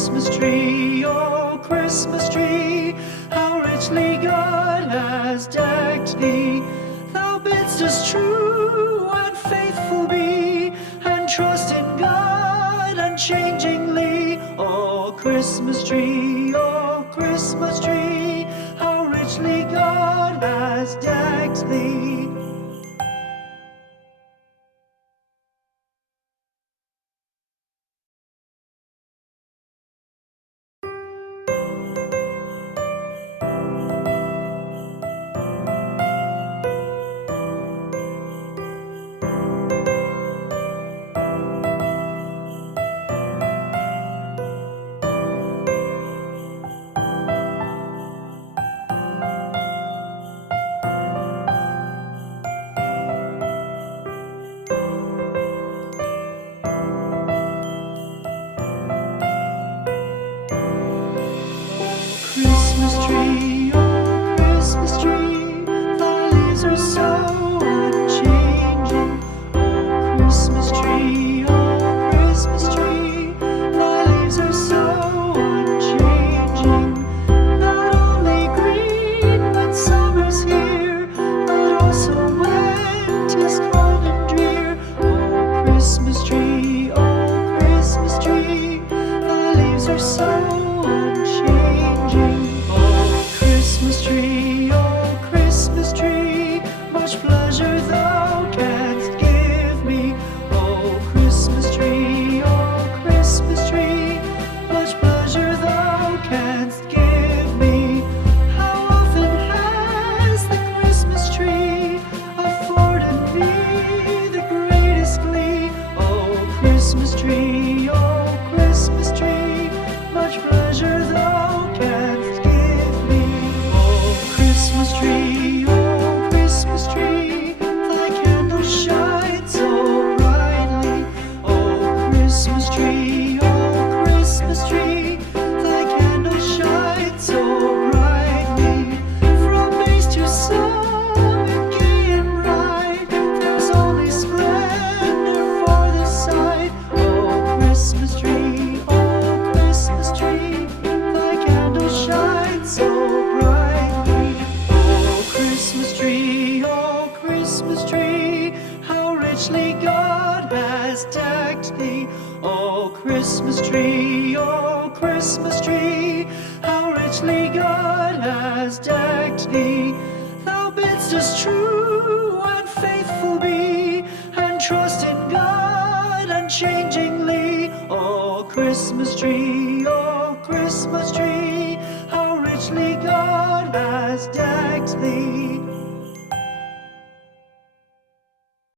Christmas tree, oh Christmas tree, how richly God has decked thee. Thou bidst us true and faithful be, and trust in God unchangingly. Oh Christmas tree, how richly God has decked thee. Christmas tree, oh Christmas tree, thy leaves are so unchanging. Oh Christmas tree, thy leaves are so unchanging. Not only green when summer's here, but also when 'tis cold and drear. Oh Christmas tree, thy leaves are so unchanging. Oh Christmas tree, much pleasure thou canst give me. Oh Christmas tree, much pleasure thou canst give me. How often has the Christmas tree afforded me the greatest glee? Oh Christmas tree, much pleasure thou canst give me. Oh Christmas tree, thy candles shine so brightly. Oh Christmas tree, thy candles shine so brightly. From base to summit, gay and bright, there's only splendor for the sight. Oh Christmas tree, thy candles shine so brightly. Oh Christmas tree, how richly God has decked thee. Oh Christmas tree, how richly God has decked thee. Thou bidst us true and faithful be, and trust in God unchangingly. Oh Christmas tree, how richly God has decked thee.